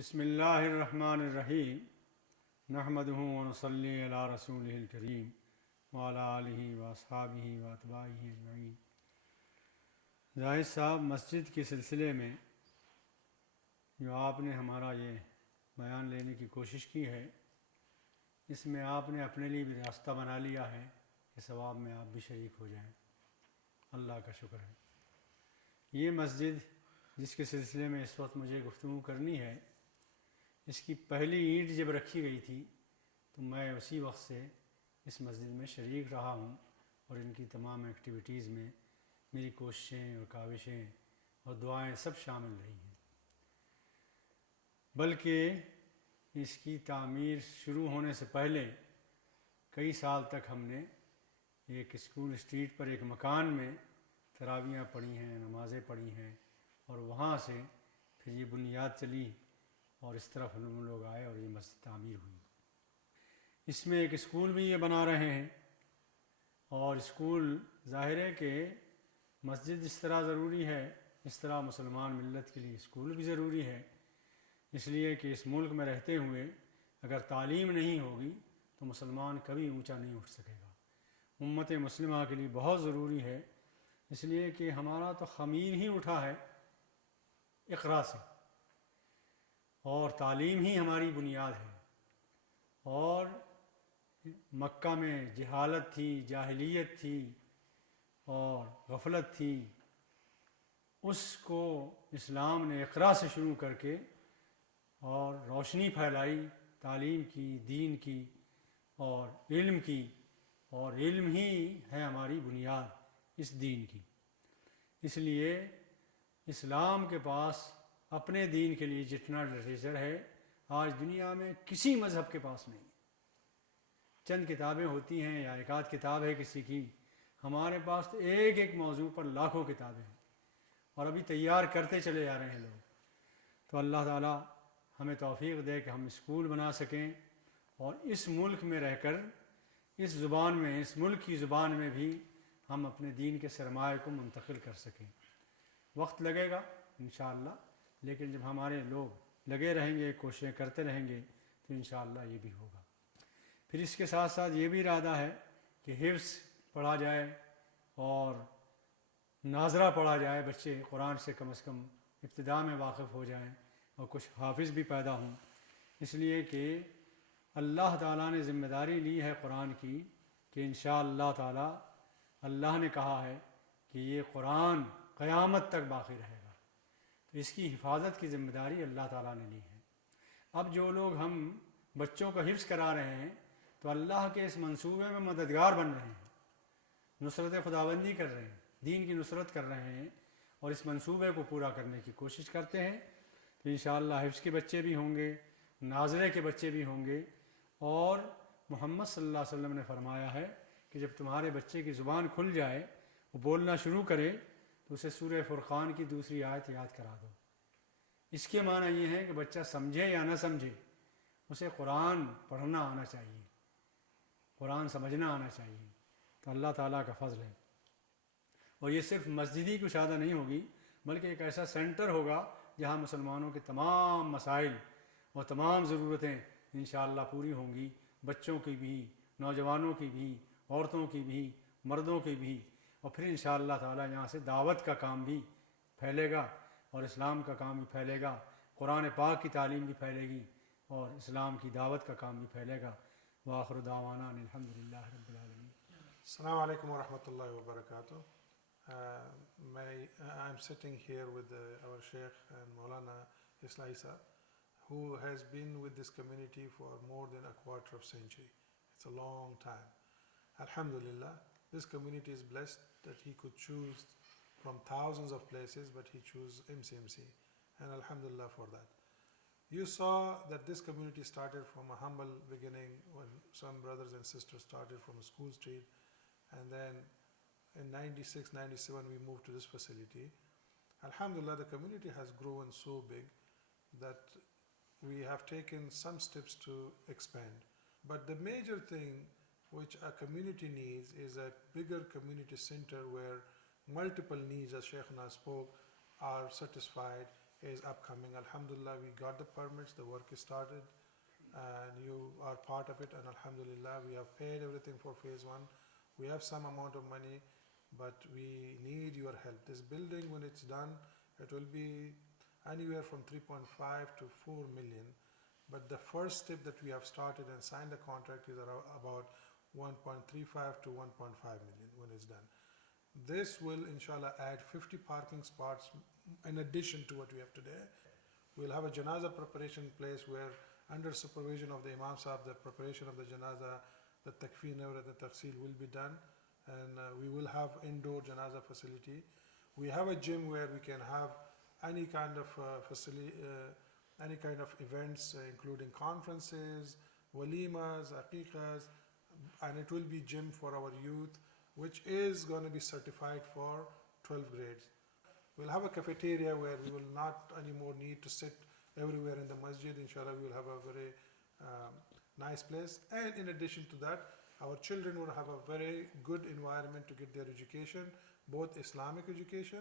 بسم اللہ الرحمن الرحیم نحمدہ ونصلی علی رسولہ الکریم وعلی آلہ واصحابہ واتباعہ اجمعین۔ زاہد صاحب، مسجد کے سلسلے میں جو آپ نے ہمارا یہ بیان لینے کی کوشش کی ہے، اس میں آپ نے اپنے لیے بھی راستہ بنا لیا ہے کہ ثواب میں آپ بھی شریک ہو جائیں۔ اللہ کا شکر ہے۔ یہ مسجد جس کے سلسلے میں اس وقت مجھے گفتگو کرنی ہے، اس کی پہلی اینٹ جب رکھی گئی تھی تو میں اسی وقت سے اس مسجد میں شریک رہا ہوں، اور ان کی تمام ایکٹیویٹیز میں میری کوششیں اور کاوشیں اور دعائیں سب شامل رہی ہیں۔ بلکہ اس کی تعمیر شروع ہونے سے پہلے کئی سال تک ہم نے ایک اسکول اسٹریٹ پر ایک مکان میں تراویحیں پڑھی ہیں، نمازیں پڑھی ہیں، اور وہاں سے پھر یہ بنیاد چلی اور اس طرف ہم لوگ آئے اور یہ مسجد تعمیر ہوئی۔ اس میں ایک اسکول بھی یہ بنا رہے ہیں، اور اسکول ظاہر ہے کہ مسجد اس طرح ضروری ہے، اس طرح مسلمان ملت کے لیے اسکول بھی ضروری ہے، اس لیے کہ اس ملک میں رہتے ہوئے اگر تعلیم نہیں ہوگی تو مسلمان کبھی اونچا نہیں اٹھ سکے گا۔ امت مسلمہ کے لیے بہت ضروری ہے، اس لیے کہ ہمارا تو خمیر ہی اٹھا ہے اقرا سے، اور تعلیم ہی ہماری بنیاد ہے۔ اور مکہ میں جہالت تھی، جاہلیت تھی اور غفلت تھی، اس کو اسلام نے اقرا سے شروع کر کے اور روشنی پھیلائی تعلیم کی، دین کی اور علم کی، اور علم ہی ہے ہماری بنیاد اس دین کی۔ اس لیے اسلام کے پاس اپنے دین کے لیے جتنا لٹریچر ہے آج دنیا میں کسی مذہب کے پاس نہیں۔ چند کتابیں ہوتی ہیں یا ایک آدھ کتاب ہے کسی کی، ہمارے پاس تو ایک ایک موضوع پر لاکھوں کتابیں ہیں، اور ابھی تیار کرتے چلے جا رہے ہیں لوگ۔ تو اللہ تعالیٰ ہمیں توفیق دے کہ ہم اسکول بنا سکیں، اور اس ملک میں رہ کر اس زبان میں، اس ملک کی زبان میں بھی ہم اپنے دین کے سرمایہ کو منتقل کر سکیں۔ وقت لگے گا انشاءاللہ، لیکن جب ہمارے لوگ لگے رہیں گے، کوششیں کرتے رہیں گے تو انشاءاللہ یہ بھی ہوگا۔ پھر اس کے ساتھ ساتھ یہ بھی ارادہ ہے کہ حفظ پڑھا جائے اور ناظرہ پڑھا جائے، بچے قرآن سے کم از کم ابتدا میں واقف ہو جائیں اور کچھ حافظ بھی پیدا ہوں، اس لیے کہ اللہ تعالیٰ نے ذمہ داری لی ہے قرآن کی کہ انشاءاللہ تعالیٰ اللہ نے کہا ہے کہ یہ قرآن قیامت تک باقی رہے گا، تو اس کی حفاظت کی ذمہ داری اللہ تعالیٰ نے لی ہے۔ اب جو لوگ ہم بچوں کا حفظ کرا رہے ہیں تو اللہ کے اس منصوبے میں مددگار بن رہے ہیں، نصرت خداوندی کر رہے ہیں، دین کی نصرت کر رہے ہیں، اور اس منصوبے کو پورا کرنے کی کوشش کرتے ہیں۔ تو انشاءاللہ حفظ کے بچے بھی ہوں گے، ناظرے کے بچے بھی ہوں گے، اور محمد صلی اللہ علیہ وسلم نے فرمایا ہے کہ جب تمہارے بچے کی زبان کھل جائے، وہ بولنا شروع کرے، تو اسے سورہ فرقان کی دوسری آیت یاد کرا دو۔ اس کے معنی یہ ہے کہ بچہ سمجھے یا نہ سمجھے، اسے قرآن پڑھنا آنا چاہیے، قرآن سمجھنا آنا چاہیے۔ تو اللہ تعالیٰ کا فضل ہے۔ اور یہ صرف مسجدی کشادہ نہیں ہوگی، بلکہ ایک ایسا سینٹر ہوگا جہاں مسلمانوں کے تمام مسائل اور تمام ضرورتیں انشاءاللہ پوری ہوں گی، بچوں کی بھی، نوجوانوں کی بھی، عورتوں کی بھی، مردوں کی بھی، اور پھر انشاءاللہ تعالیٰ یہاں سے دعوت کا کام بھی پھیلے گا، اور اسلام کا کام بھی پھیلے گا، قرآن پاک کی تعلیم بھی پھیلے گی، اور اسلام کی دعوت کا کام بھی پھیلے گا۔ وآخر دعوانا ان الحمدللہ رب العالمین۔ Assalamu alaikum wa rahmatullahi wa barakatuh. I'm sitting here with our Sheikh and Maulana Isla Isa, who has been with this community for more than a quarter of century. It's a long time. Alhamdulillah, this community is blessed that he could choose from thousands of places, but he chose MCMC, and Alhamdulillah for that. You saw that this community started from a humble beginning when some brothers and sisters started from a school street, and then in 96, 97 we moved to this facility. Alhamdulillah, the community has grown so big that we have taken some steps to expand. But the major thing which a community needs is a bigger community center where multiple needs, as Shaykhna spoke, are satisfied, is upcoming. Alhamdulillah, we got the permits, the work is started, and you are part of it. And Alhamdulillah, we have paid everything for phase 1. We have some amount of money, but we need your help. This building, when it's done, it will be anywhere from 3.5 to 4 million. But the first step that we have started and signed the contract is about 1.35 to 1.5 million when it's done. This will inshallah add 50 parking spots in addition to what we have today. We'll have a janaza preparation place where, under supervision of the Imam Sahib, the preparation of the janaza, the takfeen and the tafsil will be done, and we will have indoor janaza facility. We have a gym where we can have any kind of facility, any kind of events, including conferences, walimas, aqiqas, and it will be gym for our youth, which is going to be certified for 12 grades. We'll have a cafeteria where we will not anymore need to sit everywhere in the masjid. Inshallah, we will have a very nice place. And in addition to that, our children will have a very good environment to get their education, both Islamic education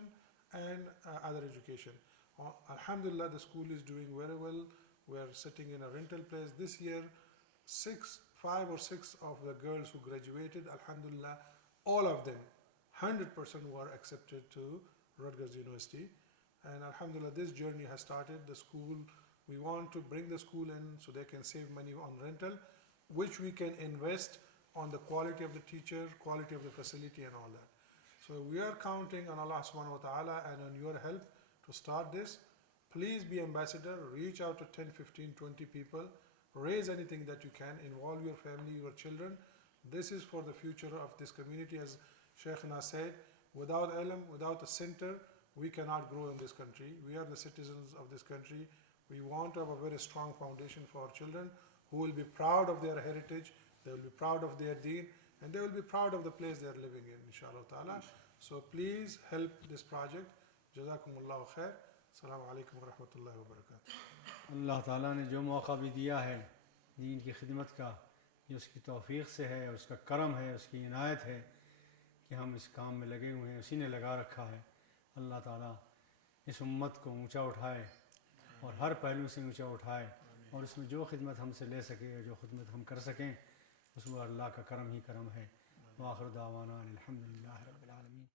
and other education. Alhamdulillah, the school is doing very well. We're sitting in a rental place. This year, 5 or 6 of the girls who graduated, alhamdulillah, all of them, 100% were accepted to Rutgers University. And alhamdulillah, this journey has started. The school, we want to bring the school in so they can save money on rental, which we can invest on the quality of the teacher, quality of the facility and all that. So we are counting on Allah subhanahu wa ta'ala and on your help to start this. Please be ambassador, reach out to 10, 15, 20 people, raise anything that you can, involve your family, your children. This is for the future of this community. As Shaykhna said, without ilm, without a center, we cannot grow in this country. We are the citizens of this country. We want to have a very strong foundation for our children who will be proud of their heritage, they will be proud of their deen, and they will be proud of the place they are living in, inshallah ta'ala. So please help this project. Jazakumullahu khair. Assalamu alaikum wa rahmatullahi wa barakatuh. اللہ تعالیٰ نے جو موقع بھی دیا ہے دین کی خدمت کا، یہ اس کی توفیق سے ہے، اس کا کرم ہے، اس کی عنایت ہے کہ ہم اس کام میں لگے ہوئے ہیں، اسی نے لگا رکھا ہے۔ اللہ تعالیٰ اس امت کو اونچا اٹھائے اور ہر پہلو سے اونچا اٹھائے، اور اس میں جو خدمت ہم سے لے سکے اور جو خدمت ہم کر سکیں اس وہ اللہ کا کرم ہی کرم ہے۔ وآخر دعوانا الحمدللہ رب العالمین۔